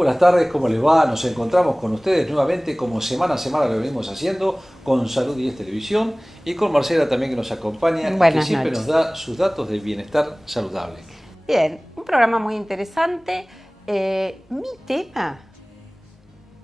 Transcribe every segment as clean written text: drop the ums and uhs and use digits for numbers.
buenas tardes, ¿cómo les va? Nos encontramos con ustedes nuevamente como semana a semana lo venimos haciendo con Salud 10 Televisión y con Marcela también que nos acompaña y que siempre nos da sus datos de bienestar saludable. Bien, un programa muy interesante. Mi tema,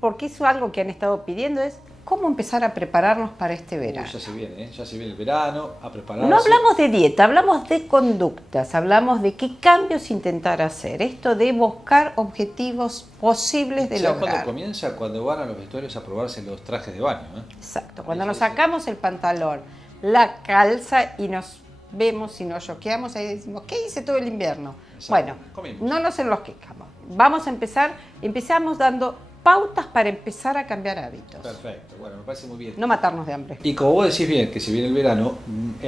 porque es algo que han estado pidiendo, es cómo empezar a prepararnos para este verano. Ya se viene, ya se viene el verano, a prepararse. No hablamos de dieta, hablamos de conductas, hablamos de qué cambios intentar hacer. Esto de buscar objetivos posibles de lograr. ¿Cuándo comienza? Cuando van a los vestuarios a probarse los trajes de baño. Exacto, cuando nos sacamos el pantalón, la calza y nos vemos y nos choqueamos, ahí decimos, ¿qué hice todo el invierno? Bueno, no nos enloquezcamos. Vamos a empezamos dando pautas para empezar a cambiar hábitos. Perfecto, bueno, me parece muy bien. No matarnos de hambre. Y como vos decís bien, que se viene el verano,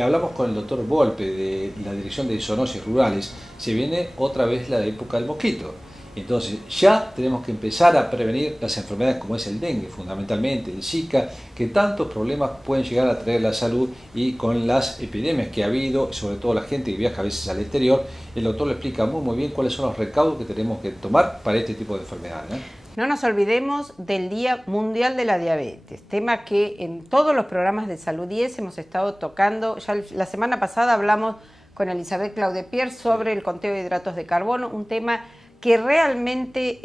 hablamos con el doctor Volpe de la Dirección de Zoonosis Rurales, se viene otra vez la época del mosquito. Entonces ya tenemos que empezar a prevenir las enfermedades como es el dengue, fundamentalmente el Zika, que tantos problemas pueden llegar a traer la salud, y con las epidemias que ha habido, sobre todo la gente que viaja a veces al exterior, el doctor le explica muy bien cuáles son los recaudos que tenemos que tomar para este tipo de enfermedades, ¿eh? No nos olvidemos del Día Mundial de la Diabetes, tema que en todos los programas de Salud 10 hemos estado tocando. Ya la semana pasada hablamos con Elizabeth Claudepierre sobre el conteo de hidratos de carbono, un tema que realmente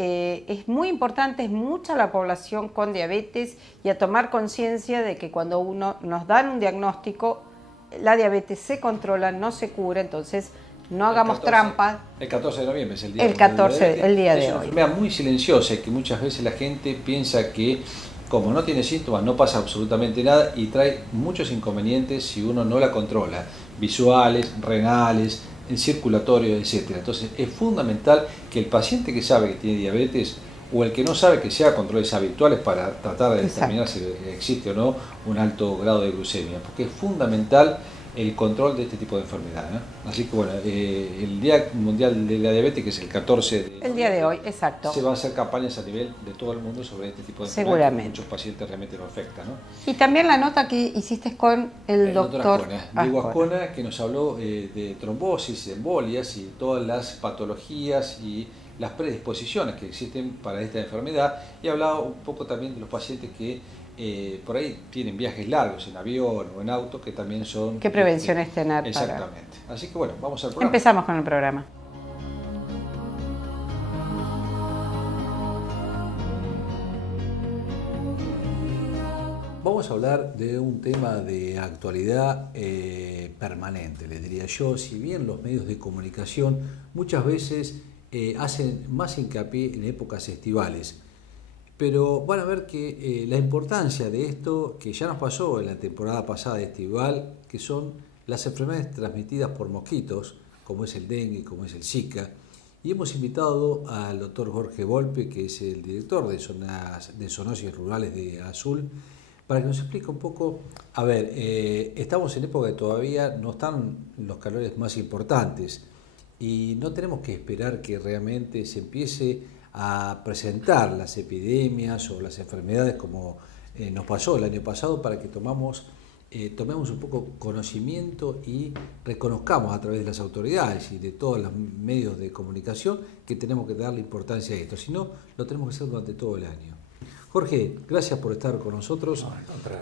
es muy importante, es mucha la población con diabetes, y a tomar conciencia de que cuando nos dan un diagnóstico, la diabetes se controla, no se cura, entonces no hagamos trampas. El 14 de noviembre es el día. El 14, el día de hoy. Es una enfermedad muy silenciosa y que muchas veces la gente piensa que como no tiene síntomas no pasa absolutamente nada, y trae muchos inconvenientes si uno no la controla, visuales, renales, circulatorio, etc. Entonces es fundamental que el paciente que sabe que tiene diabetes o el que no sabe, que se haga controles habituales para tratar de determinar si existe o no un alto grado de glucemia, porque es fundamental el control de este tipo de enfermedad, ¿eh? Así que bueno, el Día Mundial de la Diabetes, que es el 14 de el día de hoy, exacto. Se van a hacer campañas a nivel de todo el mundo sobre este tipo de enfermedades. Seguramente. Muchos pacientes realmente lo afectan, ¿no? Y también la nota que hiciste con el doctor Diego Ascona, que nos habló de trombosis, de embolias y todas las patologías y las predisposiciones que existen para esta enfermedad, y hablaba un poco también de los pacientes que por ahí tienen viajes largos en avión o en auto, que también son... ¿Qué prevenciones tener? Exactamente. Así que bueno, vamos al programa. Empezamos con el programa. Vamos a hablar de un tema de actualidad permanente, les diría yo. Si bien los medios de comunicación muchas veces hacen más hincapié en épocas estivales, pero van a ver que la importancia de esto, que ya nos pasó en la temporada pasada estival, que son las enfermedades transmitidas por mosquitos, como es el dengue, como es el Zika, y hemos invitado al doctor Jorge Volpe, que es el director de Zoonosis Rurales de Azul, para que nos explique un poco. A ver, estamos en época que todavía no están los calores más importantes y no tenemos que esperar que realmente se empiece a presentar las epidemias o las enfermedades como nos pasó el año pasado, para que tomemos un poco conocimiento y reconozcamos a través de las autoridades y de todos los medios de comunicación que tenemos que darle importancia a esto. Si no, lo tenemos que hacer durante todo el año. Jorge, gracias por estar con nosotros.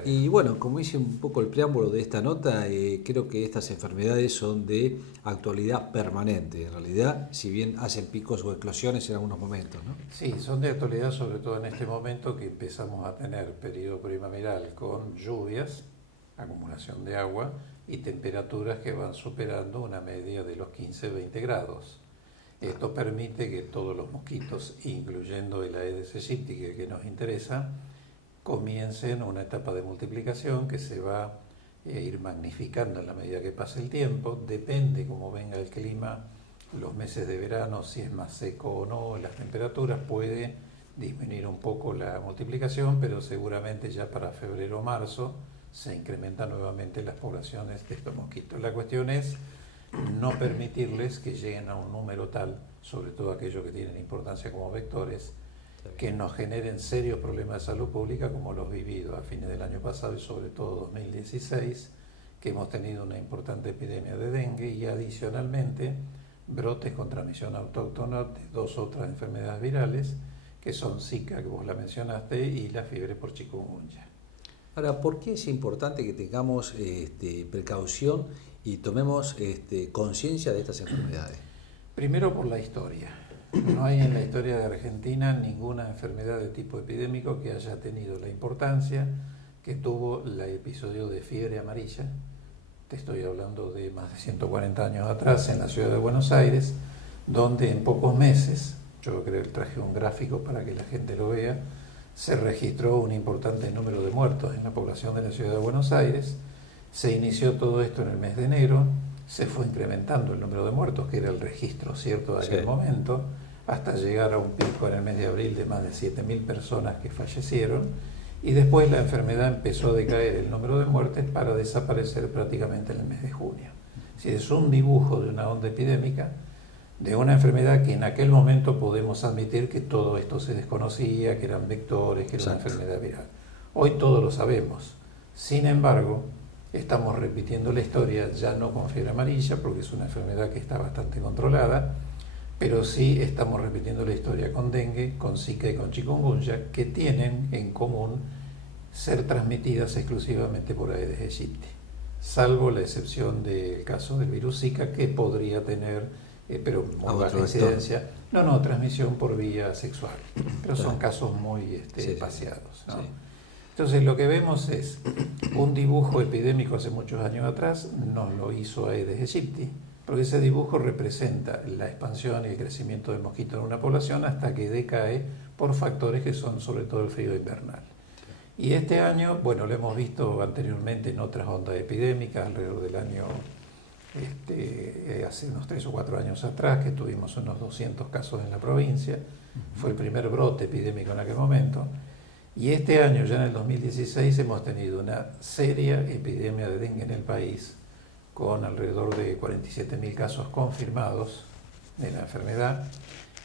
Y bueno, como hice un poco el preámbulo de esta nota, creo que estas enfermedades son de actualidad permanente. En realidad, si bien hacen picos o eclosiones en algunos momentos, ¿no? Sí, son de actualidad, sobre todo en este momento que empezamos a tener periodo primaveral con lluvias, acumulación de agua y temperaturas que van superando una media de los 15-20 grados. Esto permite que todos los mosquitos, incluyendo el Aedes aegypti que nos interesa, comiencen una etapa de multiplicación que se va a ir magnificando en la medida que pase el tiempo. Depende cómo venga el clima, los meses de verano, si es más seco o no, las temperaturas, puede disminuir un poco la multiplicación, pero seguramente ya para febrero o marzo se incrementan nuevamente las poblaciones de estos mosquitos. La cuestión es no permitirles que lleguen a un número tal, sobre todo aquellos que tienen importancia como vectores, que nos generen serios problemas de salud pública como los vividos a fines del año pasado y sobre todo 2016, que hemos tenido una importante epidemia de dengue y adicionalmente brotes con transmisión autóctona de 2 otras enfermedades virales que son Zika, que vos la mencionaste, y la fiebre por chikungunya. Ahora, ¿por qué es importante que tengamos precaución y tomemos conciencia de estas enfermedades? Primero por la historia. No hay en la historia de Argentina ninguna enfermedad de tipo epidémico que haya tenido la importancia que tuvo el episodio de fiebre amarilla. Te estoy hablando de más de 140 años atrás en la ciudad de Buenos Aires, donde en pocos meses, yo creo que traje un gráfico para que la gente lo vea, se registró un importante número de muertos en la población de la ciudad de Buenos Aires. Se inició todo esto en el mes de enero, se fue incrementando el número de muertos, que era el registro cierto de aquel momento, hasta llegar a un pico en el mes de abril de más de 7.000 personas que fallecieron, y después la enfermedad empezó a decaer el número de muertes para desaparecer prácticamente en el mes de junio. Si es un dibujo de una onda epidémica, de una enfermedad que en aquel momento podemos admitir que todo esto se desconocía, que eran vectores, que era una enfermedad viral. Hoy todo lo sabemos. Sin embargo, estamos repitiendo la historia, ya no con fiebre amarilla, porque es una enfermedad que está bastante controlada, pero sí estamos repitiendo la historia con dengue, con Zika y con chikungunya, que tienen en común ser transmitidas exclusivamente por Aedes aegypti, salvo la excepción del caso del virus Zika, que podría tener, pero muy baja incidencia, transmisión por vía sexual, pero son casos muy espaciados, ¿no? Entonces lo que vemos es un dibujo epidémico hace muchos años atrás, nos lo hizo Aedes aegypti, porque ese dibujo representa la expansión y el crecimiento del mosquito en una población hasta que decae por factores que son sobre todo el frío invernal. Y este año, bueno, lo hemos visto anteriormente en otras ondas epidémicas, alrededor del año, hace unos 3 o 4 años atrás, que tuvimos unos 200 casos en la provincia, fue el primer brote epidémico en aquel momento. Y este año, ya en el 2016, hemos tenido una seria epidemia de dengue en el país, con alrededor de 47.000 casos confirmados de la enfermedad,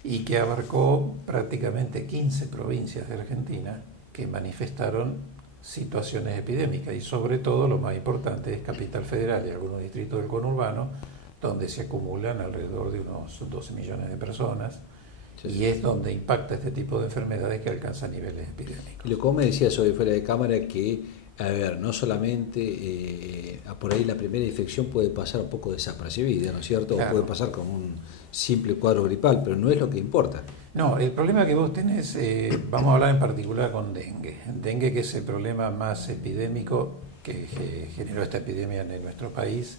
y que abarcó prácticamente 15 provincias de Argentina que manifestaron situaciones epidémicas, y sobre todo lo más importante es Capital Federal y algunos distritos del conurbano, donde se acumulan alrededor de unos 12 millones de personas, y es donde impacta este tipo de enfermedades que alcanzan niveles epidémicos. Y lo que me decías hoy fuera de cámara, que a ver, no solamente por ahí la primera infección puede pasar un poco desapercibida, ¿no es cierto? Claro. O puede pasar con un simple cuadro gripal, pero no es lo que importa. No, el problema que vos tenés, vamos a hablar en particular con dengue. Dengue, que es el problema más epidémico que generó esta epidemia en nuestro país,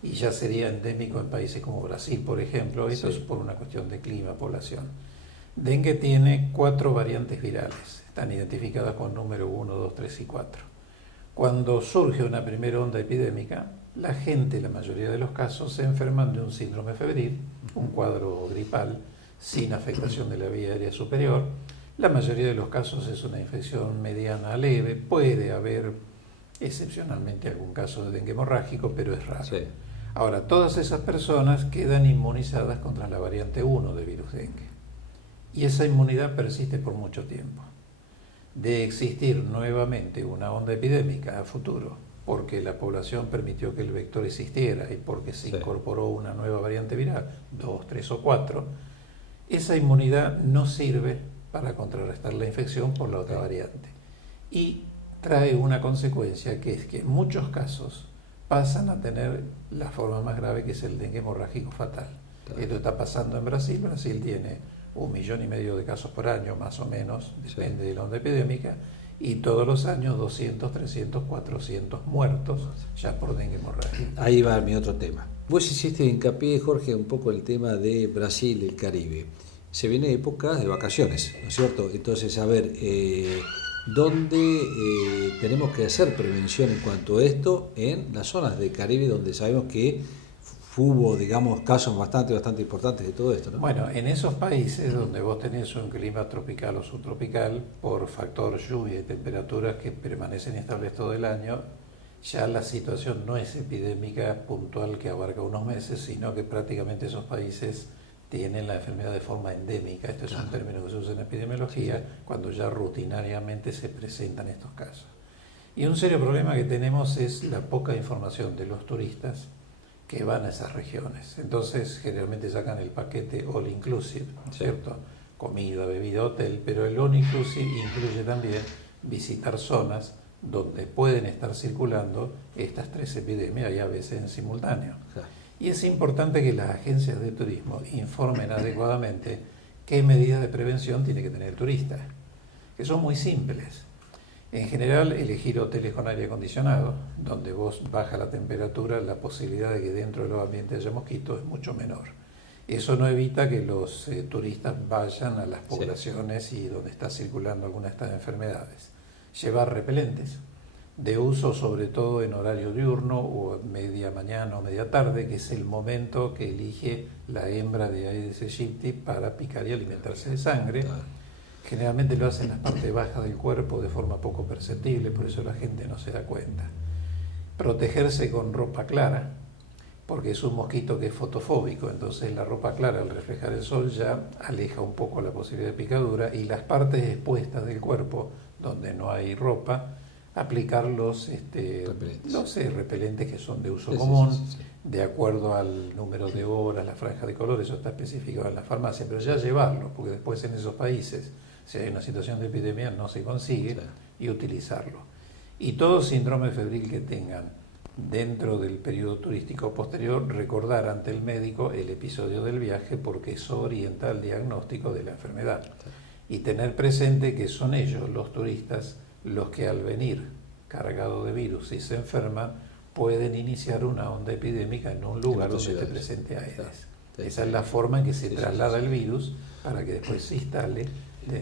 y ya sería endémico en países como Brasil, por ejemplo. Esto es por una cuestión de clima, población. Dengue tiene 4 variantes virales, están identificadas con número 1, 2, 3 y 4. Cuando surge una primera onda epidémica, la gente, la mayoría de los casos, se enferman de un síndrome febril, un cuadro gripal, sin afectación de la vía aérea superior. La mayoría de los casos es una infección mediana a leve, puede haber excepcionalmente algún caso de dengue hemorrágico, pero es raro. Sí. Ahora, todas esas personas quedan inmunizadas contra la variante 1 del virus dengue, y esa inmunidad persiste por mucho tiempo. De existir nuevamente una onda epidémica a futuro, porque la población permitió que el vector existiera y porque se incorporó una nueva variante viral, 2, 3 o 4, esa inmunidad no sirve para contrarrestar la infección por la otra variante. Y trae una consecuencia, que es que en muchos casos pasan a tener la forma más grave, que es el dengue hemorrágico fatal. Esto está pasando en Brasil. Brasil tiene 1,5 millones de casos por año, más o menos, depende de la onda epidémica, y todos los años 200, 300, 400 muertos ya por dengue hemorrágico. Ahí va mi otro tema. Vos hiciste hincapié, Jorge, un poco el tema de Brasil, el Caribe. Se viene época de vacaciones, ¿no es cierto? Entonces, a ver, ¿dónde tenemos que hacer prevención en cuanto a esto? En las zonas del Caribe, donde sabemos que hubo, digamos, casos bastante importantes de todo esto, ¿no? Bueno, en esos países donde vos tenés un clima tropical o subtropical, por factor lluvia y temperaturas que permanecen estables todo el año, ya la situación no es epidémica puntual que abarca unos meses, sino que prácticamente esos países tienen la enfermedad de forma endémica. Esto es un término que se usa en epidemiología, cuando ya rutinariamente se presentan estos casos. Y un serio problema que tenemos es la poca información de los turistas que van a esas regiones. Entonces, generalmente sacan el paquete all inclusive, ¿cierto? comida, bebida, hotel, pero el all inclusive incluye también visitar zonas donde pueden estar circulando estas 3 epidemias y a veces en simultáneo. Y es importante que las agencias de turismo informen adecuadamente qué medidas de prevención tiene que tener el turista, que son muy simples. En general, elegir hoteles con aire acondicionado, donde vos baja la temperatura, la posibilidad de que dentro de los ambientes haya mosquitos es mucho menor. Eso no evita que los turistas vayan a las poblaciones y donde está circulando alguna de estas enfermedades. Llevar repelentes, de uso sobre todo en horario diurno o media mañana o media tarde, que es el momento que elige la hembra de Aedes aegypti para picar y alimentarse de sangre. Generalmente lo hace en las partes bajas del cuerpo de forma poco perceptible, por eso la gente no se da cuenta. Protegerse con ropa clara, porque es un mosquito que es fotofóbico, entonces la ropa clara al reflejar el sol ya aleja un poco la posibilidad de picadura, y las partes expuestas del cuerpo donde no hay ropa, aplicar los repelentes que son de uso común, de acuerdo al número de horas, la franja de color, eso está especificado en la farmacia, pero ya llevarlo, porque después en esos países, si hay una situación de epidemia, no se consigue, y utilizarlo. Y todo síndrome febril que tengan dentro del periodo turístico posterior, recordar ante el médico el episodio del viaje, porque eso orienta al diagnóstico de la enfermedad. Y tener presente que son ellos, los turistas, los que al venir cargados de virus y se enferman, pueden iniciar una onda epidémica en un lugar donde esté presente Aedes. Esa es la forma en que se traslada el virus para que después se instale.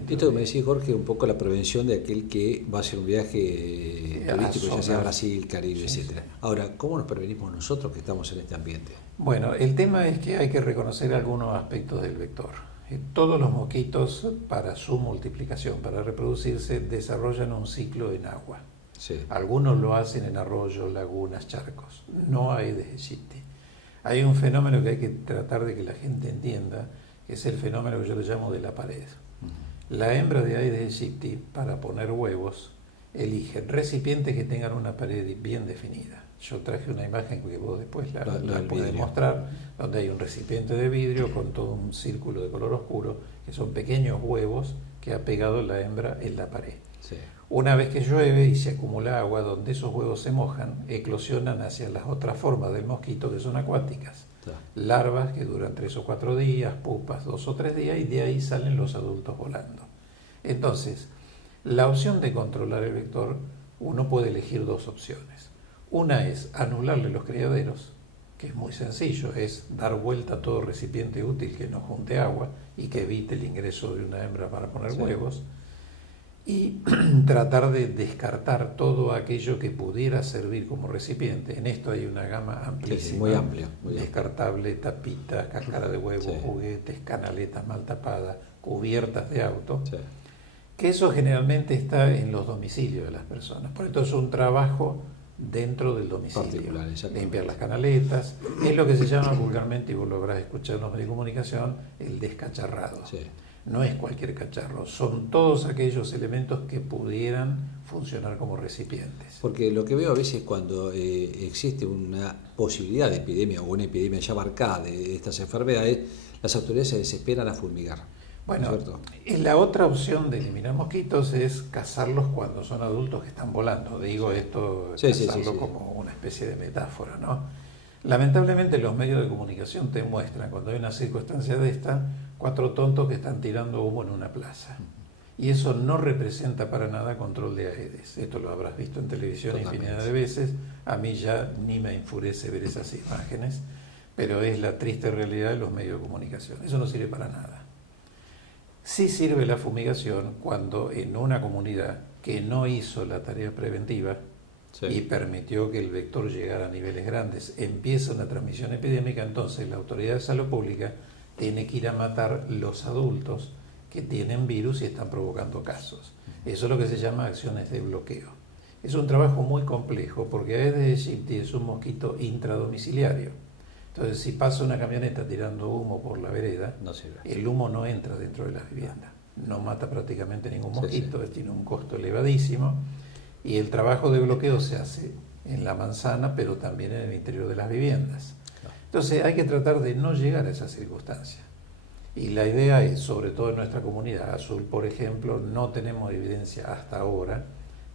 Esto que me decía Jorge, un poco la prevención de aquel que va a hacer un viaje turístico, ya sea Brasil, Caribe, etcétera. Ahora, ¿cómo nos prevenimos nosotros que estamos en este ambiente? Bueno, el tema es que hay que reconocer algunos aspectos del vector. Todos los mosquitos, para su multiplicación, para reproducirse, desarrollan un ciclo en agua. Algunos lo hacen en arroyos, lagunas, charcos. No hay Aedes aegypti. Hay un fenómeno que hay que tratar de que la gente entienda, que es el fenómeno que yo le llamo de la pared. La hembra de Aedes aegypti, para poner huevos, eligen recipientes que tengan una pared bien definida. Yo traje una imagen que vos después la podés mostrar, donde hay un recipiente de vidrio con todo un círculo de color oscuro, que son pequeños huevos que ha pegado la hembra en la pared. Una vez que llueve y se acumula agua, donde esos huevos se mojan, eclosionan hacia las otras formas del mosquito que son acuáticas. Larvas que duran 3 o 4 días, pupas 2 o 3 días, y de ahí salen los adultos volando. Entonces, la opción de controlar el vector, uno puede elegir 2 opciones. Una es anularle los criaderos, que es muy sencillo, es dar vuelta a todo recipiente útil que no junte agua y que evite el ingreso de una hembra para poner huevos, y tratar de descartar todo aquello que pudiera servir como recipiente. En esto hay una gama amplísima, muy amplia, descartable, tapitas, cáscara de huevo, juguetes, canaletas mal tapadas, cubiertas de auto, que eso generalmente está en los domicilios de las personas. Por esto es un trabajo dentro del domicilio, limpiar las canaletas, es lo que se llama vulgarmente, y vos lo habrás escuchado en los medios de comunicación, el descacharrado. No es cualquier cacharro, son todos aquellos elementos que pudieran funcionar como recipientes. Porque lo que veo a veces cuando existe una posibilidad de epidemia o una epidemia ya marcada de estas enfermedades, las autoridades se desesperan a fulmigar. Bueno, la otra opción de eliminar mosquitos es cazarlos cuando son adultos que están volando. Digo esto, cazarlo como una especie de metáfora, ¿no? Lamentablemente los medios de comunicación te muestran, cuando hay una circunstancia de esta, 4 tontos que están tirando humo en una plaza. Y eso no representa para nada control de Aedes. Esto lo habrás visto en televisión infinidad de veces. A mí ya ni me enfurece ver esas imágenes, pero es la triste realidad de los medios de comunicación. Eso no sirve para nada. Sí sirve la fumigación cuando en una comunidad que no hizo la tarea preventiva y permitió que el vector llegara a niveles grandes, empieza una transmisión epidémica, entonces la autoridad de salud pública tiene que ir a matar los adultos que tienen virus y están provocando casos. Eso es lo que se llama acciones de bloqueo. Es un trabajo muy complejo porque Aedes aegypti es un mosquito intradomiciliario. Entonces, si pasa una camioneta tirando humo por la vereda, el humo no entra dentro de las viviendas. No mata prácticamente ningún mosquito, tiene un costo elevadísimo. Y el trabajo de bloqueo se hace en la manzana, pero también en el interior de las viviendas. Entonces hay que tratar de no llegar a esa circunstancia. Y la idea es, sobre todo en nuestra comunidad azul, por ejemplo, no tenemos evidencia hasta ahora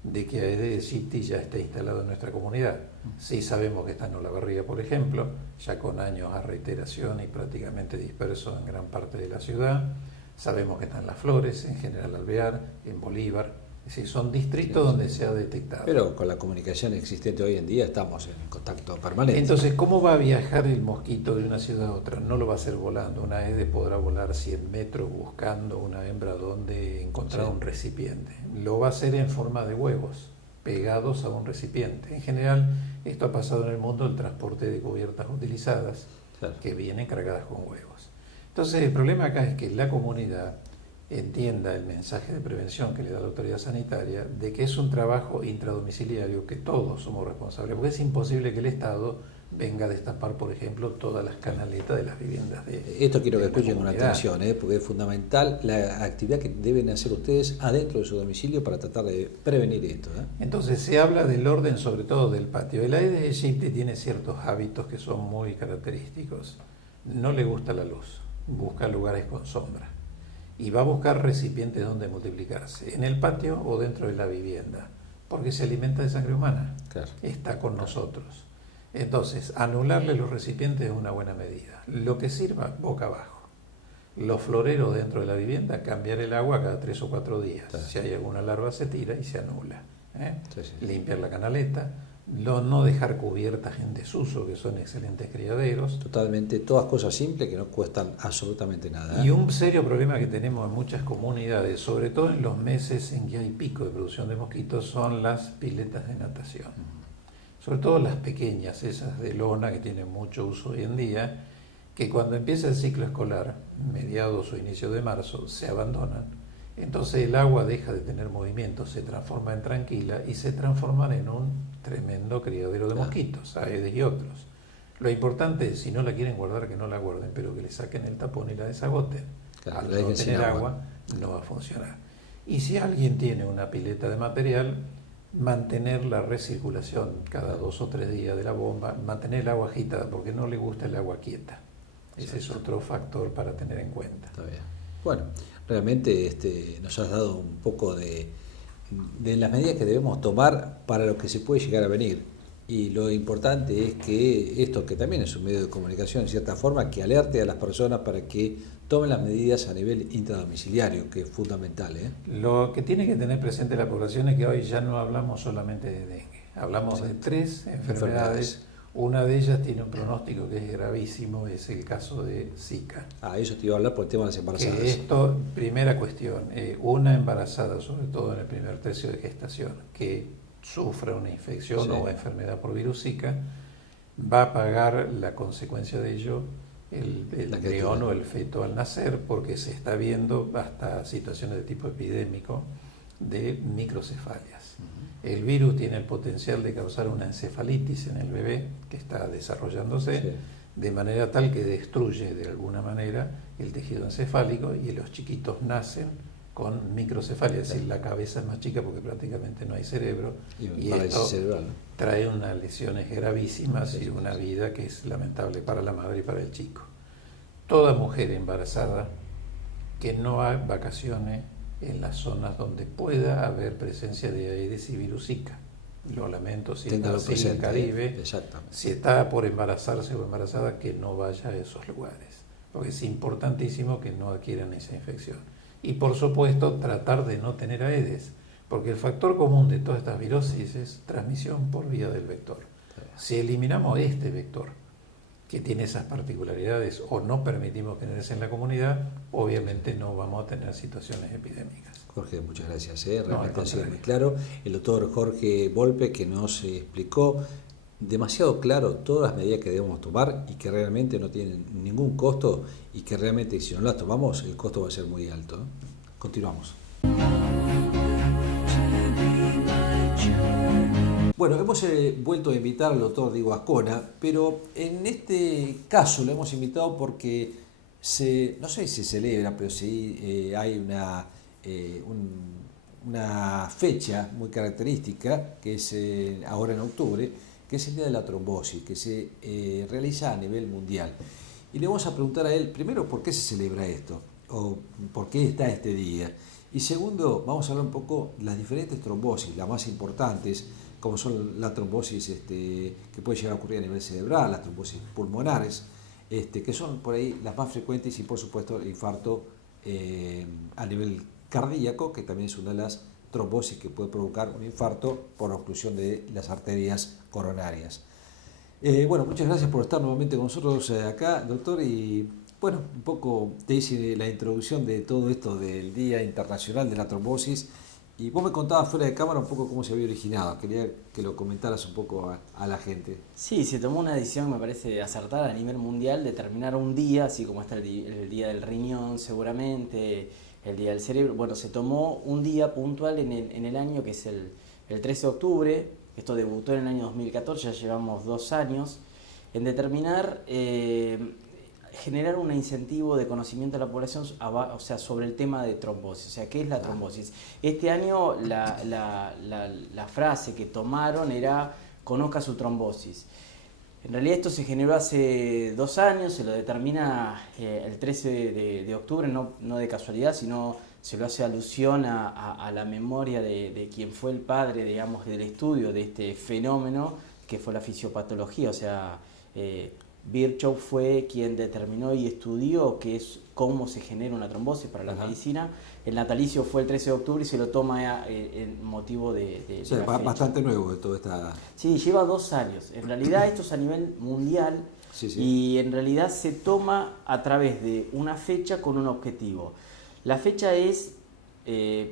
de que Aedes aegypti ya esté instalado en nuestra comunidad. Sí sabemos que está en Olavarría, por ejemplo, ya con años a reiteración y prácticamente disperso en gran parte de la ciudad. Sabemos que está en Las Flores, en General Alvear, en Bolívar. Es decir, son distritos donde se ha detectado. Pero con la comunicación existente hoy en día estamos en contacto permanente. Entonces, ¿cómo va a viajar el mosquito de una ciudad a otra? No lo va a hacer volando. Una Aedes podrá volar 100 metros buscando una hembra donde encontrar un recipiente. Lo va a hacer en forma de huevos, pegados a un recipiente. En general, esto ha pasado en el mundo, el transporte de cubiertas utilizadas, que vienen cargadas con huevos. Entonces, el problema acá es que la comunidad entienda el mensaje de prevención que le da la autoridad sanitaria de que es un trabajo intradomiciliario que todos somos responsables, porque es imposible que el Estado venga a destapar, por ejemplo, todas las canaletas de las viviendas de Esto quiero que la escuchen con comunidad. atención, porque es fundamental la actividad que deben hacer ustedes adentro de su domicilio para tratar de prevenir esto. Entonces se habla del orden, sobre todo del patio. El Aedes aegypti tiene ciertos hábitos que son muy característicos. No le gusta la luz, busca lugares con sombra. Y va a buscar recipientes donde multiplicarse, en el patio o dentro de la vivienda, porque se alimenta de sangre humana, está con nosotros. Entonces, anularle los recipientes es una buena medida. Lo que sirva, boca abajo. Los floreros dentro de la vivienda, cambiar el agua cada 3 o 4 días. Si hay alguna larva se tira y se anula. Limpiar la canaleta. No dejar cubiertas en desuso, que son excelentes criaderos. Totalmente, todas cosas simples que no cuestan absolutamente nada. Y un serio problema que tenemos en muchas comunidades, sobre todo en los meses en que hay pico de producción de mosquitos, son las piletas de natación. Sobre todo las pequeñas, esas de lona que tienen mucho uso hoy en día, que cuando empieza el ciclo escolar, mediados o inicio de marzo, se abandonan. Entonces el agua deja de tener movimiento, se transforma en tranquila y se transforman en un tremendo criadero de mosquitos, Aedes y otros. Lo importante es, si no la quieren guardar, que no la guarden, pero que le saquen el tapón y la desagoten. Al no tener agua, no va a funcionar. Y si alguien tiene una pileta de material, mantener la recirculación cada 2 o 3 días de la bomba, mantener el agua agitada, porque no le gusta el agua quieta. Ese es otro factor para tener en cuenta. Está bien. Bueno, realmente nos has dado un poco de las medidas que debemos tomar para lo que se puede llegar a venir. Y lo importante es que esto, que también es un medio de comunicación en cierta forma, que alerte a las personas para que tomen las medidas a nivel intradomiciliario, que es fundamental. Lo que tiene que tener presente la población es que hoy ya no hablamos solamente de dengue, hablamos de 3 enfermedades. Una de ellas tiene un pronóstico que es gravísimo, es el caso de Zika. Eso te iba a hablar por el tema de las embarazadas. Que esto, primera cuestión, una embarazada, sobre todo en el primer tercio de gestación, que sufra una infección o enfermedad por virus Zika, va a pagar la consecuencia de ello el embrión o el feto al nacer, porque se está viendo hasta situaciones de tipo epidémico de microcefalias. El virus tiene el potencial de causar una encefalitis en el bebé que está desarrollándose, de manera tal que destruye de alguna manera el tejido encefálico y los chiquitos nacen con microcefalia, es decir, la cabeza es más chica porque prácticamente no hay cerebro y esto trae unas lesiones gravísimas y una vida que es lamentable para la madre y para el chico. Toda mujer embarazada que no vacacione en las zonas donde pueda haber presencia de Aedes y virus Zika. Lo lamento si está así en el Caribe, si está por embarazarse o embarazada, que no vaya a esos lugares, porque es importantísimo que no adquieran esa infección. Y por supuesto tratar de no tener Aedes, porque el factor común de todas estas virosis es transmisión por vía del vector. Si eliminamos este vector, que tiene esas particularidades, o no permitimos que ingrese en la comunidad, obviamente no vamos a tener situaciones epidémicas. Jorge, muchas gracias. Realmente ha sido muy claro. El doctor Jorge Volpe, que nos explicó demasiado claro todas las medidas que debemos tomar y que realmente no tienen ningún costo y que realmente si no las tomamos el costo va a ser muy alto. Continuamos. Bueno, hemos vuelto a invitar al doctor Diego Ascona, pero en este caso lo hemos invitado porque no sé si se celebra, pero sí hay una fecha muy característica, que es ahora en octubre, que es el Día de la Trombosis, que se realiza a nivel mundial. Y le vamos a preguntar a él, primero, ¿por qué se celebra esto? ¿O por qué está este día? Y segundo, vamos a hablar un poco de las diferentes trombosis, las más importantes, como son la trombosis que puede llegar a ocurrir a nivel cerebral, las trombosis pulmonares, que son por ahí las más frecuentes, y por supuesto el infarto a nivel cardíaco, que también es una de las trombosis que puede provocar un infarto por obstrucción de las arterias coronarias. Bueno, muchas gracias por estar nuevamente con nosotros acá, doctor, y bueno, un poco te hice la introducción de todo esto del Día Internacional de la Trombosis, y vos me contabas fuera de cámara un poco cómo se había originado. Quería que lo comentaras un poco a la gente. Sí, se tomó una decisión, me parece acertada a nivel mundial, de terminar un día, así como está el día del riñón seguramente, el día del cerebro. Bueno, se tomó un día puntual en el año, que es el 13 de octubre. Esto debutó en el año 2014, ya llevamos 2 años, en determinar, generar un incentivo de conocimiento de la población, o sea, sobre el tema de trombosis. O sea, ¿qué es la trombosis? Este año la frase que tomaron era "conozca su trombosis". En realidad esto se generó hace 2 años, se lo determina el 13 de octubre, no de casualidad, sino se lo hace alusión a la memoria de quien fue el padre, digamos, del estudio de este fenómeno, que fue la fisiopatología. O sea, Virchow fue quien determinó y estudió cómo se genera una trombosis para la medicina. El natalicio fue el 13 de octubre y se lo toma en motivo de O sea, la fecha. Bastante nuevo de toda esta... Sí, lleva 2 años. En realidad esto es a nivel mundial, Sí, sí. y en realidad se toma a través de una fecha con un objetivo. La fecha es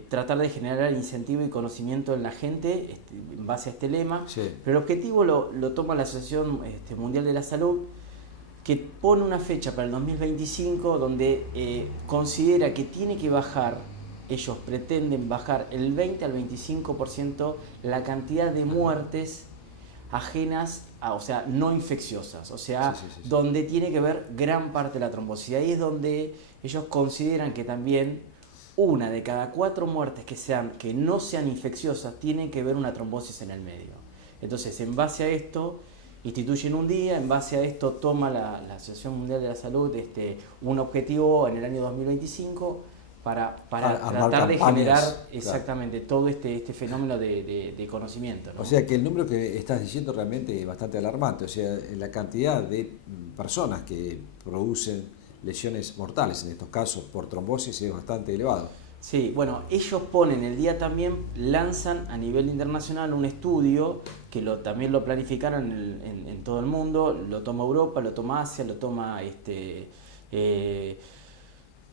tratar de generar incentivo y conocimiento en la gente en base a este lema, Sí. pero el objetivo lo toma la Asociación Mundial de la Salud, que pone una fecha para el 2025 donde considera que tiene que bajar, ellos pretenden bajar el 20 al 25% la cantidad de muertes ajenas, o sea, no infecciosas, o sea, Sí. donde tiene que ver gran parte de la trombosis. Ahí es donde ellos consideran que también 1 de cada 4 muertes que no sean infecciosas tienen que ver una trombosis en el medio. Entonces, en base a esto, instituyen un día, en base a esto toma la Asociación Mundial de la Salud un objetivo en el año 2025 para tratar de generar exactamente todo este fenómeno de conocimiento, ¿no? O sea que el número que estás diciendo realmente es bastante alarmante. O sea, la cantidad de personas que producen lesiones mortales, en estos casos por trombosis, es bastante elevado. Sí, bueno, ellos ponen el día también, lanzan a nivel internacional un estudio que también lo planificaron en todo el mundo, lo toma Europa, lo toma Asia, lo toma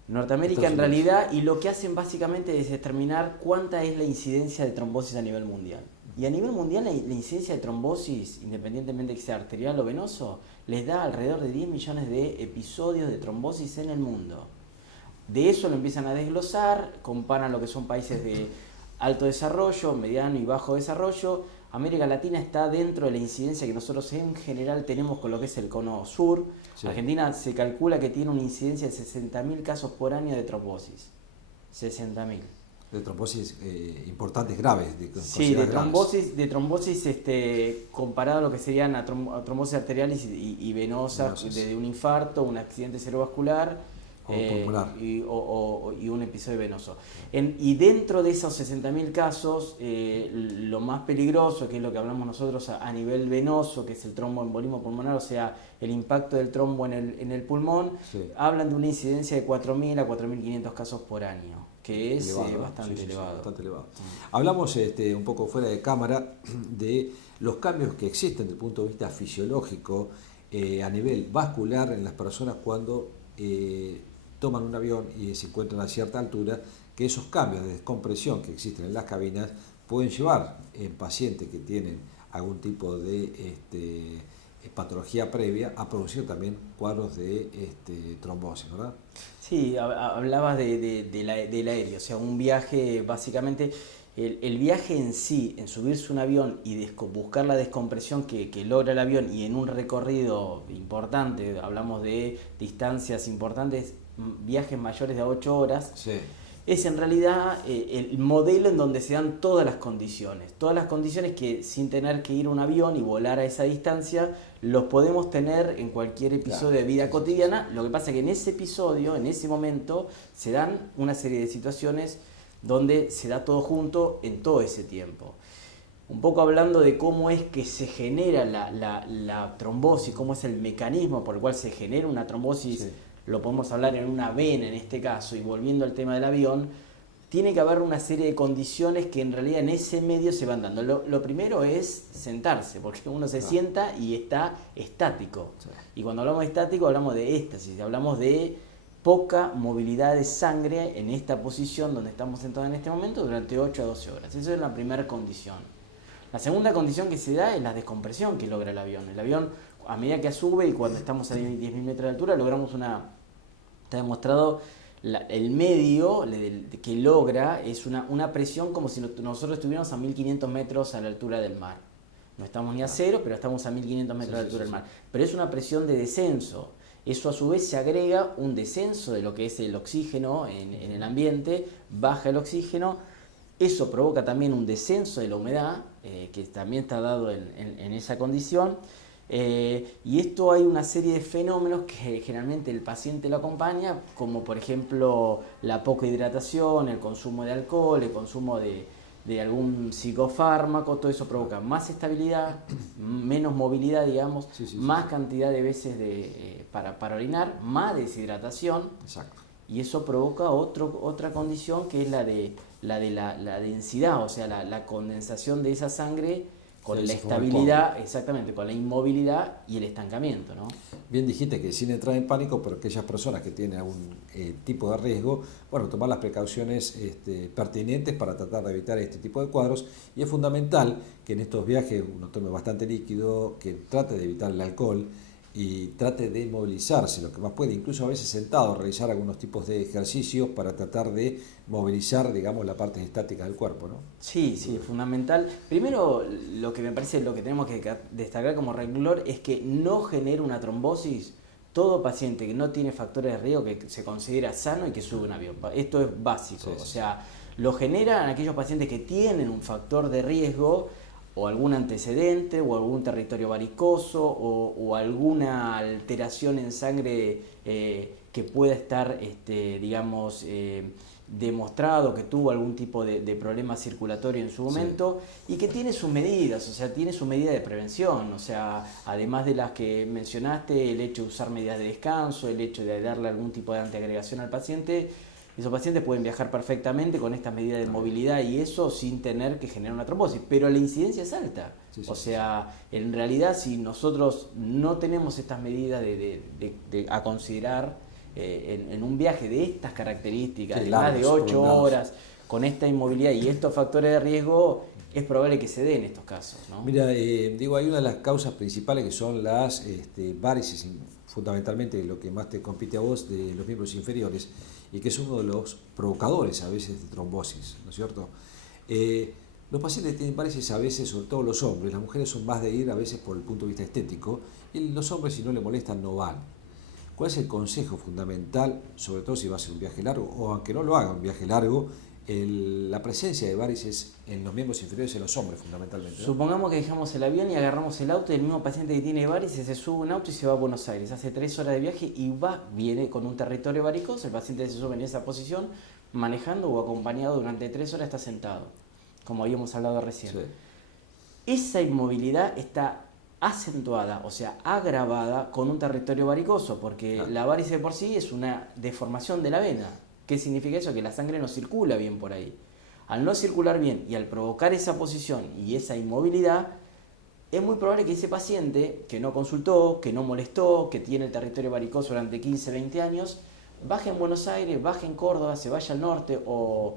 Norteamérica en realidad, y lo que hacen básicamente es determinar cuánta es la incidencia de trombosis a nivel mundial. Y a nivel mundial la incidencia de trombosis, independientemente de que sea arterial o venoso, les da alrededor de 10 millones de episodios de trombosis en el mundo. De eso lo empiezan a desglosar, comparan lo que son países de alto desarrollo, mediano y bajo desarrollo. América Latina está dentro de la incidencia que nosotros en general tenemos con lo que es el cono sur. Sí. Argentina se calcula que tiene una incidencia de 60.000 casos por año de trombosis. 60.000. De trombosis importantes, graves. Sí, de trombosis comparado a lo que serían a trombosis arteriales y venosas, desde un infarto, un accidente cerebrovascular, y un episodio venoso. Y dentro de esos 60.000 casos, lo más peligroso, que es lo que hablamos nosotros a nivel venoso, que es el tromboembolismo pulmonar, o sea, el impacto del trombo en el pulmón, sí, hablan de una incidencia de 4.000 a 4.500 casos por año, que es bastante elevado. Bastante elevado. Hablamos un poco fuera de cámara de los cambios que existen desde el punto de vista fisiológico a nivel vascular en las personas cuando toman un avión y se encuentran a cierta altura, que esos cambios de descompresión que existen en las cabinas pueden llevar en pacientes que tienen algún tipo de patología previa a producir también cuadros de trombosis, ¿verdad? Sí, hablabas del aéreo, o sea, un viaje básicamente, el viaje en sí, en subirse a un avión y buscar la descompresión que logra el avión, y en un recorrido importante, hablamos de distancias importantes, viajes mayores de 8 horas, sí, es en realidad el modelo en donde se dan todas las condiciones que sin tener que ir a un avión y volar a esa distancia, los podemos tener en cualquier episodio de vida cotidiana. Lo que pasa es que en ese episodio, en ese momento, se dan una serie de situaciones donde se da todo junto en todo ese tiempo. Un poco hablando de cómo es que se genera la trombosis, cómo es el mecanismo por el cual se genera una trombosis. Sí. Lo podemos hablar en una vena en este caso, y volviendo al tema del avión, tiene que haber una serie de condiciones que en realidad en ese medio se van dando. Lo primero es sentarse, porque uno se sienta y está estático. Sí. Y cuando hablamos de estático hablamos de éxtasis, hablamos de poca movilidad de sangre en esta posición donde estamos sentados en este momento durante 8 a 12 horas. Esa es la primera condición. La segunda condición que se da es la descompresión que logra el avión. El avión, a medida que sube y cuando estamos a 10.000 metros de altura, logramos está demostrado, el medio que logra es una presión como si nosotros estuviéramos a 1.500 metros a la altura del mar. No estamos ni a cero, pero estamos a 1.500 metros de altura del mar. Pero es una presión de descenso. Eso a su vez se agrega un descenso de lo que es el oxígeno en el ambiente, baja el oxígeno. Eso provoca también un descenso de la humedad, que también está dado en esa condición. Y esto hay una serie de fenómenos que generalmente el paciente lo acompaña, como por ejemplo la poca hidratación, el consumo de alcohol, el consumo de algún psicofármaco. Todo eso provoca más estabilidad, menos movilidad, digamos, más cantidad de veces para orinar, más deshidratación. Exacto. Y eso provoca otra condición que es la de la densidad, o sea, la condensación de esa sangre con la estabilidad, exactamente, con la inmovilidad y el estancamiento, ¿no? Bien dijiste que sin entrar en pánico, pero aquellas personas que tienen algún tipo de riesgo, bueno, tomar las precauciones pertinentes para tratar de evitar este tipo de cuadros. Y es fundamental que en estos viajes uno tome bastante líquido, que trate de evitar el alcohol y trate de movilizarse lo que más puede, incluso a veces sentado, realizar algunos tipos de ejercicios para tratar de movilizar, digamos, la parte estática del cuerpo, ¿no? Sí, es fundamental. Primero, lo que me parece, lo que tenemos que destacar como renglón es que no genera una trombosis todo paciente que no tiene factores de riesgo, que se considera sano y que sube un avión. Esto es básico, o sea, lo generan aquellos pacientes que tienen un factor de riesgo, o algún antecedente, o algún territorio varicoso, o alguna alteración en sangre que pueda estar, digamos, demostrado que tuvo algún tipo de problema circulatorio en su momento, y que tiene sus medidas, o sea, tiene su medida de prevención, o sea, además de las que mencionaste, el hecho de usar medidas de descanso, el hecho de darle algún tipo de antiagregación al paciente. Esos pacientes pueden viajar perfectamente con estas medidas de movilidad y eso sin tener que generar una trombosis, pero la incidencia es alta. O sea, en realidad si nosotros no tenemos estas medidas a considerar en un viaje de estas características, de más de 8 horas, con esta inmovilidad y estos factores de riesgo, es probable que se den estos casos, ¿no? Mira, digo, hay una de las causas principales que son las varices, fundamentalmente lo que más te compite a vos, de los miembros inferiores, y que es uno de los provocadores a veces de trombosis, ¿no es cierto? Los pacientes que tienen varices a veces, sobre todo los hombres, las mujeres son más de ir a veces por el punto de vista estético, y los hombres si no le molestan no van. ¿Cuál es el consejo fundamental, sobre todo si va a ser un viaje largo, o aunque no lo haga un viaje largo, la presencia de varices en los miembros inferiores de los hombres fundamentalmente, ¿no? Supongamos que dejamos el avión y agarramos el auto y el mismo paciente que tiene varices se sube a un auto y se va a Buenos Aires, hace 3 horas de viaje y viene con un territorio varicoso, el paciente se sube en esa posición manejando o acompañado durante 3 horas, está sentado, como habíamos hablado recién. Sí. Esa inmovilidad está acentuada, o sea, agravada con un territorio varicoso, porque la varice por sí es una deformación de la vena. ¿Qué significa eso? Que la sangre no circula bien por ahí. Al no circular bien y al provocar esa posición y esa inmovilidad, es muy probable que ese paciente que no consultó, que no molestó, que tiene el territorio varicoso durante 15, 20 años, baje en Buenos Aires, baje en Córdoba, se vaya al norte o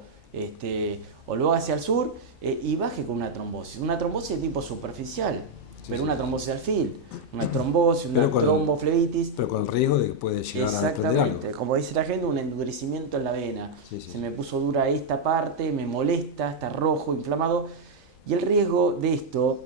lo haga hacia el sur y baje con una trombosis de tipo superficial. Pero una trombosis al fil, una trombosis, una tromboflebitis. Pero con el riesgo de que puede llegar a desprender algo. Exactamente, como dice la gente, un endurecimiento en la vena. Se me puso dura esta parte, me molesta, está rojo, inflamado. Y el riesgo de esto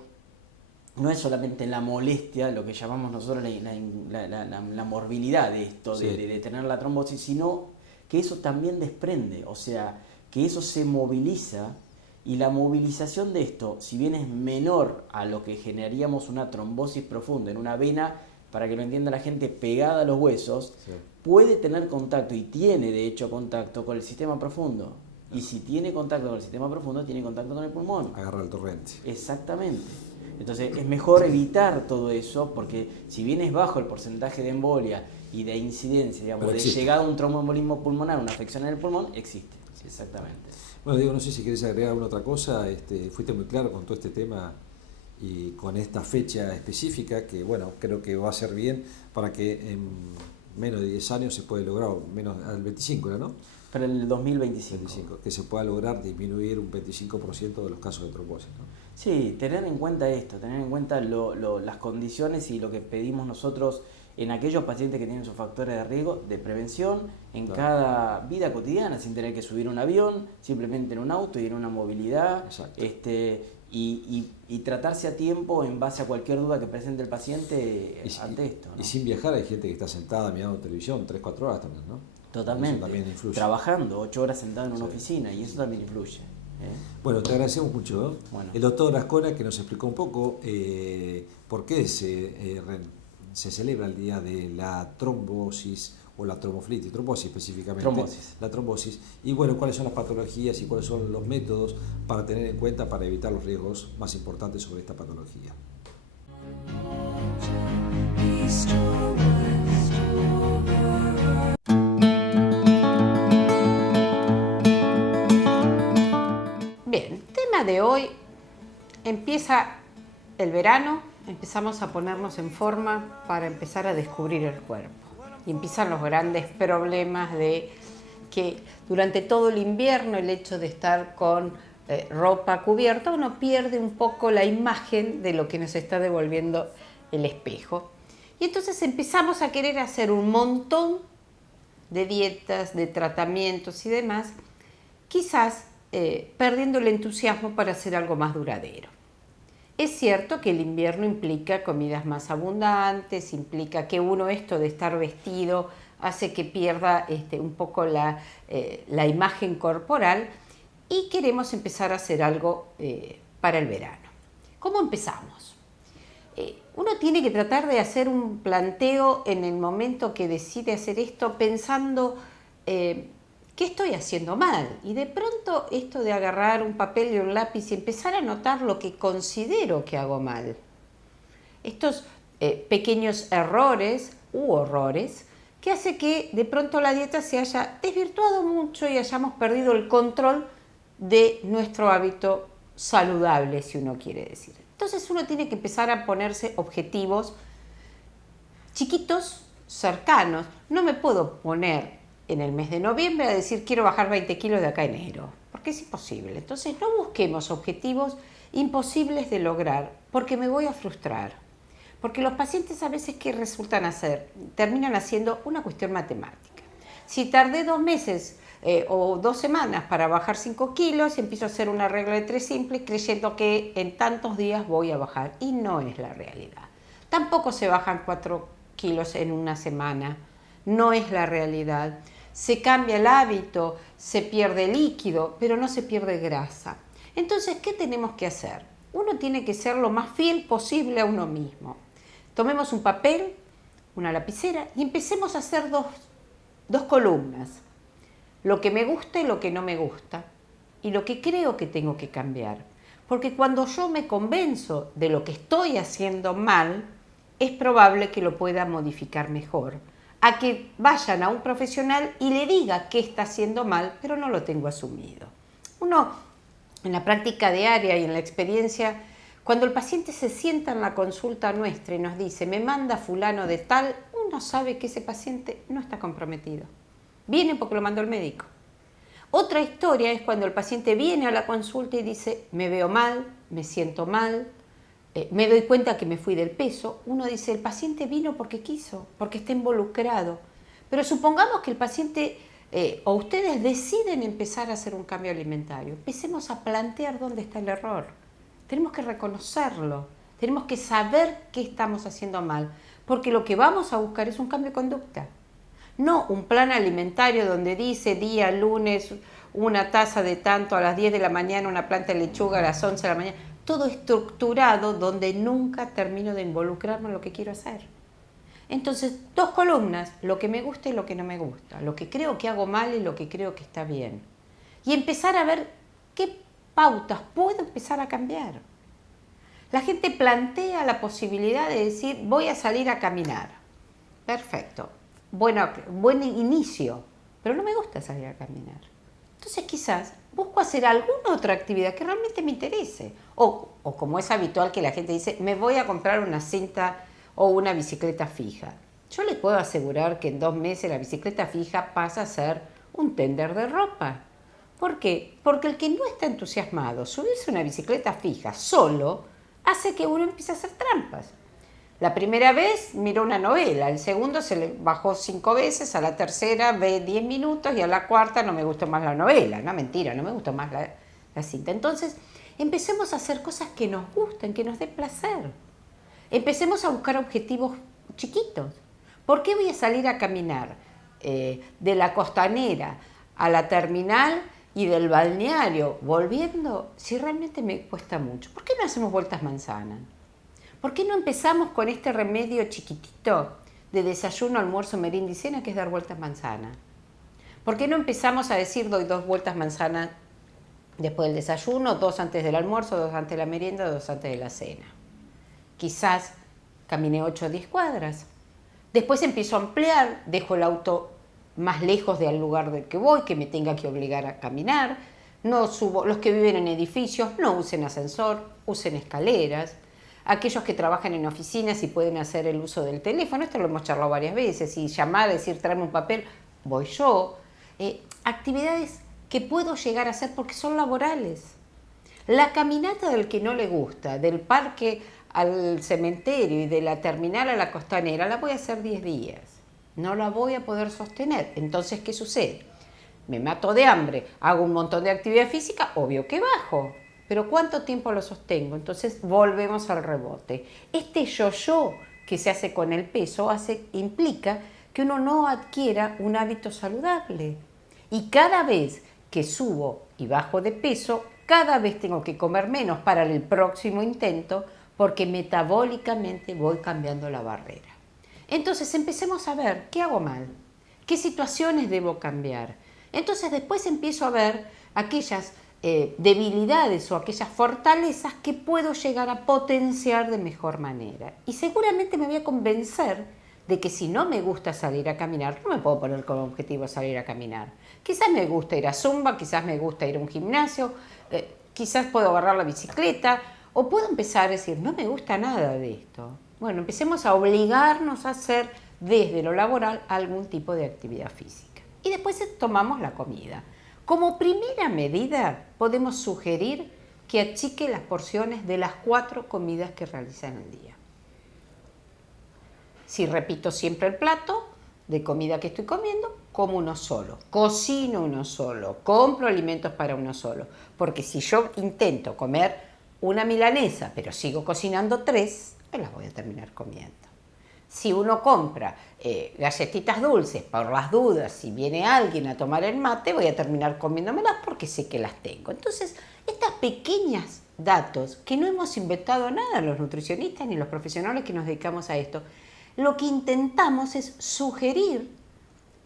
no es solamente la molestia, lo que llamamos nosotros la morbilidad de esto, de tener la trombosis, sino que eso también desprende, o sea, que eso se moviliza, y la movilización de esto, si bien es menor a lo que generaríamos una trombosis profunda en una vena, para que lo entienda la gente, pegada a los huesos, sí, puede tener contacto, y tiene de hecho contacto con el sistema profundo. Y si tiene contacto con el sistema profundo, tiene contacto con el pulmón. Agarra el torrente. Exactamente. Entonces es mejor evitar todo eso, porque si bien es bajo el porcentaje de embolia y de incidencia, digamos, de llegada a un tromboembolismo pulmonar, una afección en el pulmón, existe. Sí, exactamente. Bueno, Diego, no sé si querés agregar alguna otra cosa. Fuiste muy claro con todo este tema y con esta fecha específica, que bueno, creo que va a ser bien para que en menos de 10 años se puede lograr, menos al 25, ¿no? Para el 2025. Que se pueda lograr disminuir un 25% de los casos de trombosis, ¿no? Sí, tener en cuenta esto, tener en cuenta las condiciones y lo que pedimos nosotros en aquellos pacientes que tienen sus factores de riesgo de prevención en cada vida cotidiana, sin tener que subir un avión, simplemente en un auto y en una movilidad, y tratarse a tiempo en base a cualquier duda que presente el paciente ante esto, ¿no? Y sin viajar hay gente que está sentada mirando televisión 3-4 horas también, ¿no? Totalmente. Eso también influye. Trabajando 8 horas sentado en una oficina, y eso también influye. Bueno, te agradecemos mucho, ¿eh? Bueno. El doctor Ascona, que nos explicó un poco por qué se celebra el día de la trombosis o la tromboflitis, trombosis específicamente. Trombosis. La trombosis. Y bueno, cuáles son las patologías y cuáles son los métodos para tener en cuenta para evitar los riesgos más importantes sobre esta patología. Bien, tema de hoy, empieza el verano, empezamos a ponernos en forma para empezar a descubrir el cuerpo. Y empiezan los grandes problemas de que durante todo el invierno el hecho de estar con ropa cubierta, uno pierde un poco la imagen de lo que nos está devolviendo el espejo. Y entonces empezamos a querer hacer un montón de dietas, de tratamientos y demás, quizás perdiendo el entusiasmo para hacer algo más duradero. Es cierto que el invierno implica comidas más abundantes, implica que uno esto de estar vestido hace que pierda un poco la imagen corporal, y queremos empezar a hacer algo para el verano. ¿Cómo empezamos? Uno tiene que tratar de hacer un planteo en el momento que decide hacer esto pensando ¿qué estoy haciendo mal? Y de pronto esto de agarrar un papel y un lápiz y empezar a notar lo que considero que hago mal. Estos pequeños errores u horrores que hace que de pronto la dieta se haya desvirtuado mucho y hayamos perdido el control de nuestro hábito saludable, si uno quiere decir. Entonces uno tiene que empezar a ponerse objetivos chiquitos, cercanos. No me puedo poner en el mes de noviembre a decir quiero bajar 20 kilos de acá a enero, porque es imposible. Entonces no busquemos objetivos imposibles de lograr, porque me voy a frustrar. Porque los pacientes a veces ¿qué resultan hacer? Terminan haciendo una cuestión matemática. Si tardé 2 meses o 2 semanas para bajar 5 kilos, empiezo a hacer una regla de 3 simple creyendo que en tantos días voy a bajar, y no es la realidad. Tampoco se bajan 4 kilos en una semana, no es la realidad. Se cambia el hábito, se pierde líquido, pero no se pierde grasa. Entonces, ¿qué tenemos que hacer? Uno tiene que ser lo más fiel posible a uno mismo. Tomemos un papel, una lapicera y empecemos a hacer dos columnas. Lo que me gusta y lo que no me gusta. Y lo que creo que tengo que cambiar. Porque cuando yo me convenzo de lo que estoy haciendo mal, es probable que lo pueda modificar mejor. A que vayan a un profesional y le diga qué está haciendo mal, pero no lo tengo asumido. Uno, en la práctica diaria y en la experiencia, cuando el paciente se sienta en la consulta nuestra y nos dice, me manda fulano de tal, uno sabe que ese paciente no está comprometido. Viene porque lo mandó el médico. Otra historia es cuando el paciente viene a la consulta y dice, me veo mal, me siento mal, me doy cuenta que me fui del peso. Uno dice, el paciente vino porque quiso, porque está involucrado. Pero supongamos que el paciente o ustedes deciden empezar a hacer un cambio alimentario. Empecemos a plantear dónde está el error. Tenemos que reconocerlo, tenemos que saber qué estamos haciendo mal, porque lo que vamos a buscar es un cambio de conducta. No un plan alimentario donde dice día lunes una taza de tanto, a las 10 de la mañana una planta de lechuga, a las 11 de la mañana. Todo estructurado donde nunca termino de involucrarme en lo que quiero hacer. Entonces, 2 columnas, lo que me gusta y lo que no me gusta, lo que creo que hago mal y lo que creo que está bien. Y empezar a ver qué pautas puedo empezar a cambiar. La gente plantea la posibilidad de decir, voy a salir a caminar. Perfecto, buen inicio, pero no me gusta salir a caminar. Entonces quizás busco hacer alguna otra actividad que realmente me interese. O como es habitual que la gente dice, me voy a comprar una cinta o una bicicleta fija. Yo les puedo asegurar que en 2 meses la bicicleta fija pasa a ser un tender de ropa. ¿Por qué? Porque el que no está entusiasmado, subirse a una bicicleta fija solo, hace que uno empiece a hacer trampas. La primera vez miró una novela, el segundo se le bajó 5 veces, a la tercera ve 10 minutos y a la cuarta no me gustó más la novela. No, mentira, no me gustó más la cinta. Entonces, empecemos a hacer cosas que nos gusten, que nos den placer. Empecemos a buscar objetivos chiquitos. ¿Por qué voy a salir a caminar de la Costanera a la terminal y del balneario volviendo si realmente me cuesta mucho? ¿Por qué no hacemos vueltas manzanas? ¿Por qué no empezamos con este remedio chiquitito de desayuno, almuerzo, merienda y cena, que es dar vueltas manzanas? ¿Por qué no empezamos a decir doy 2 vueltas manzanas después del desayuno, 2 antes del almuerzo, 2 antes de la merienda, 2 antes de la cena? Quizás caminé 8 o 10 cuadras. Después empiezo a ampliar, dejo el auto más lejos del lugar del que voy, que me tenga que obligar a caminar. No subo, los que viven en edificios no usen ascensor, usen escaleras. Aquellos que trabajan en oficinas y pueden hacer el uso del teléfono, esto lo hemos charlado varias veces, y llamar, decir, tráeme un papel, voy yo. Actividades que puedo llegar a hacer porque son laborales. La caminata del que no le gusta, del parque al cementerio y de la terminal a la Costanera, la voy a hacer 10 días. No la voy a poder sostener. Entonces, ¿qué sucede? Me mato de hambre, hago un montón de actividad física, obvio que bajo. Pero ¿cuánto tiempo lo sostengo? Entonces volvemos al rebote. Este yo-yo que se hace con el peso implica que uno no adquiera un hábito saludable. Y cada vez que subo y bajo de peso, cada vez tengo que comer menos para el próximo intento porque metabólicamente voy cambiando la barrera. Entonces empecemos a ver qué hago mal, qué situaciones debo cambiar. Entonces después empiezo a ver aquellas debilidades o aquellas fortalezas que puedo llegar a potenciar de mejor manera. Y seguramente me voy a convencer de que si no me gusta salir a caminar, no me puedo poner como objetivo salir a caminar. Quizás me gusta ir a Zumba, quizás me gusta ir a un gimnasio, quizás puedo agarrar la bicicleta, o puedo empezar a decir, no me gusta nada de esto. Bueno, empecemos a obligarnos a hacer desde lo laboral algún tipo de actividad física. Y después tomamos la comida. Como primera medida, podemos sugerir que achique las porciones de las 4 comidas que realiza en el día. Si repito siempre el plato de comida que estoy comiendo, como uno solo, cocino uno solo, compro alimentos para uno solo. Porque si yo intento comer una milanesa, pero sigo cocinando 3, me las voy a terminar comiendo. Si uno compra galletitas dulces, por las dudas, si viene alguien a tomar el mate, voy a terminar comiéndomelas porque sé que las tengo. Entonces, estas pequeñas datos, que no hemos inventado nada los nutricionistas ni los profesionales que nos dedicamos a esto, lo que intentamos es sugerir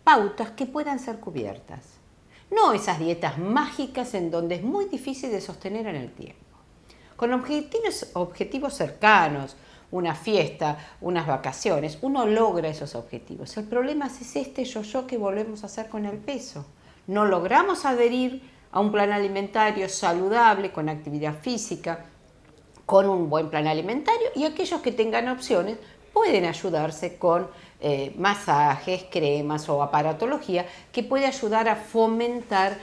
pautas que puedan ser cubiertas. No esas dietas mágicas en donde es muy difícil de sostener en el tiempo. Con objetivos cercanos, una fiesta, unas vacaciones, uno logra esos objetivos. El problema es este yo-yo que volvemos a hacer con el peso. No logramos adherir a un plan alimentario saludable, con actividad física, con un buen plan alimentario, y aquellos que tengan opciones pueden ayudarse con masajes, cremas o aparatología que puede ayudar a fomentar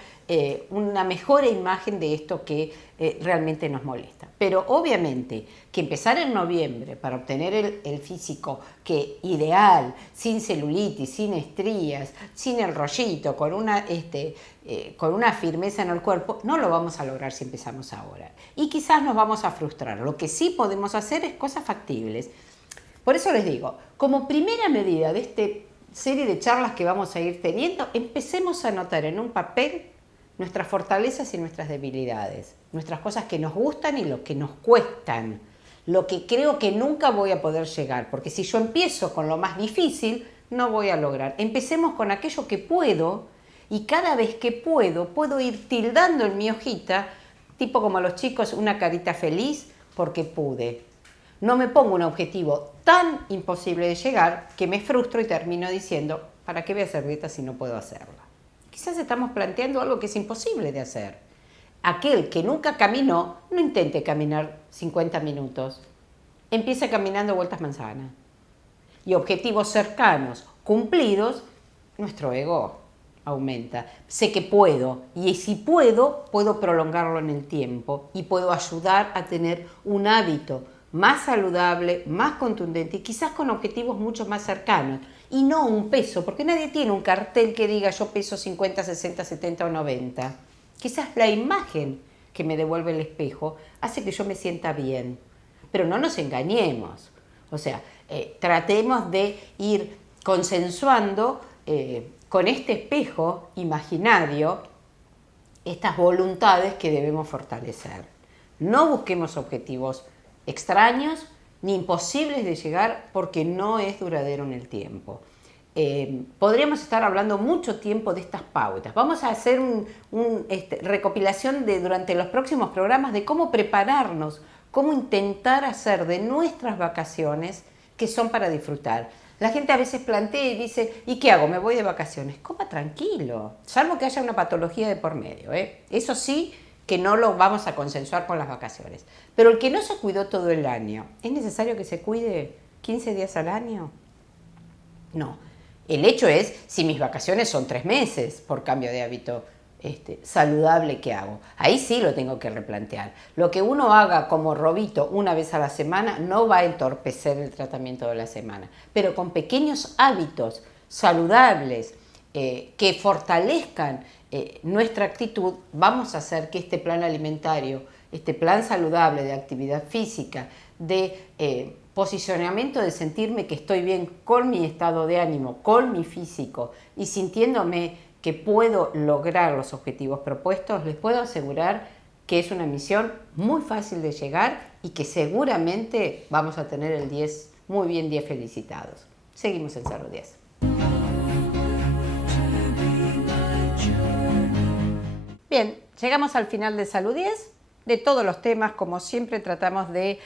una mejor imagen de esto que realmente nos molesta. Pero obviamente que empezar en noviembre para obtener el físico que ideal, sin celulitis, sin estrías, sin el rollito, con una firmeza en el cuerpo, no lo vamos a lograr si empezamos ahora. Y quizás nos vamos a frustrar. Lo que sí podemos hacer es cosas factibles. Por eso les digo, como primera medida de este serie de charlas que vamos a ir teniendo, empecemos a anotar en un papel nuestras fortalezas y nuestras debilidades, nuestras cosas que nos gustan y lo que nos cuestan, lo que creo que nunca voy a poder llegar, porque si yo empiezo con lo más difícil, no voy a lograr. Empecemos con aquello que puedo y cada vez que puedo ir tildando en mi hojita, tipo como los chicos, una carita feliz porque pude. No me pongo un objetivo tan imposible de llegar que me frustro y termino diciendo, ¿para qué voy a hacer dieta si no puedo hacerla? Quizás estamos planteando algo que es imposible de hacer. Aquel que nunca caminó, no intente caminar 50 minutos. Empieza caminando vueltas manzanas. Y objetivos cercanos, cumplidos, nuestro ego aumenta. Sé que puedo, y si puedo prolongarlo en el tiempo y puedo ayudar a tener un hábito más saludable, más contundente y quizás con objetivos mucho más cercanos y no un peso, porque nadie tiene un cartel que diga yo peso 50, 60, 70 o 90. Quizás la imagen que me devuelve el espejo hace que yo me sienta bien, pero no nos engañemos, o sea, tratemos de ir consensuando con este espejo imaginario estas voluntades que debemos fortalecer. No busquemos objetivos extraños ni imposibles de llegar porque no es duradero en el tiempo. Podríamos estar hablando mucho tiempo de estas pautas. Vamos a hacer una recopilación durante los próximos programas de cómo prepararnos, cómo intentar hacer de nuestras vacaciones que son para disfrutar. La gente a veces plantea y dice, ¿y qué hago? ¿Me voy de vacaciones? Coma tranquilo, salvo que haya una patología de por medio, Eso sí, que no lo vamos a consensuar con las vacaciones. Pero el que no se cuidó todo el año, ¿es necesario que se cuide 15 días al año? No. El hecho es, si mis vacaciones son 3 meses por cambio de hábito saludable, ¿qué hago? Ahí sí lo tengo que replantear. Lo que uno haga como robito una vez a la semana no va a entorpecer el tratamiento de la semana, pero con pequeños hábitos saludables que fortalezcan nuestra actitud, vamos a hacer que este plan alimentario, este plan saludable de actividad física, de posicionamiento de sentirme que estoy bien con mi estado de ánimo, con mi físico y sintiéndome que puedo lograr los objetivos propuestos, les puedo asegurar que es una misión muy fácil de llegar y que seguramente vamos a tener el 10, muy bien 10 felicitados. Seguimos en Salud 10. Bien, llegamos al final de Salud 10. De todos los temas, como siempre, tratamos de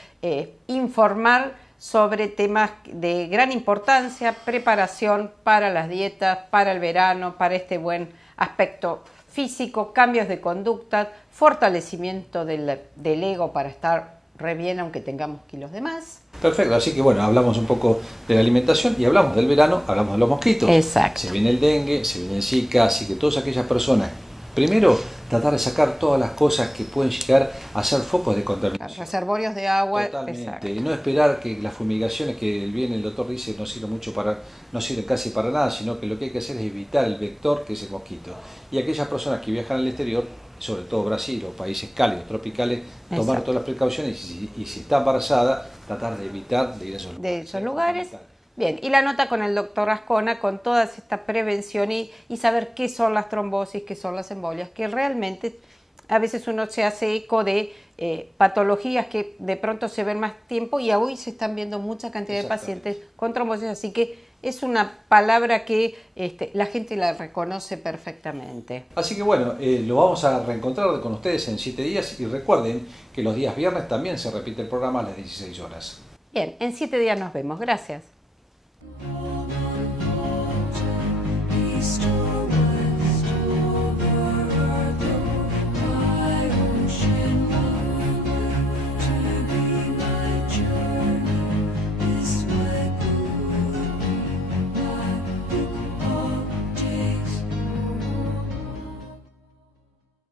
informar sobre temas de gran importancia, preparación para las dietas, para el verano, para este buen aspecto físico, cambios de conducta, fortalecimiento del ego para estar re bien aunque tengamos kilos de más. Perfecto, así que bueno, hablamos un poco de la alimentación y hablamos del verano, hablamos de los mosquitos. Exacto. Se viene el dengue, se viene el Zika, así que todas aquellas personas, primero, tratar de sacar todas las cosas que pueden llegar a ser focos de contaminación. Reservorios de agua. Totalmente. Exacto. Y no esperar que las fumigaciones que el doctor dice no sirven casi para nada, sino que lo que hay que hacer es evitar el vector que es el mosquito. Y aquellas personas que viajan al exterior, sobre todo Brasil o países cálidos, tropicales, tomar Exacto. todas las precauciones y si está embarazada, tratar de evitar de ir a esos lugares. Bien, y la nota con el doctor Ascona con toda esta prevención y saber qué son las trombosis, qué son las embolias, que realmente a veces uno se hace eco de patologías que de pronto se ven más tiempo y hoy se están viendo mucha cantidad de pacientes con trombosis, así que es una palabra que la gente la reconoce perfectamente. Así que bueno, lo vamos a reencontrar con ustedes en 7 días y recuerden que los días viernes también se repite el programa a las 16 horas. Bien, en 7 días nos vemos. Gracias.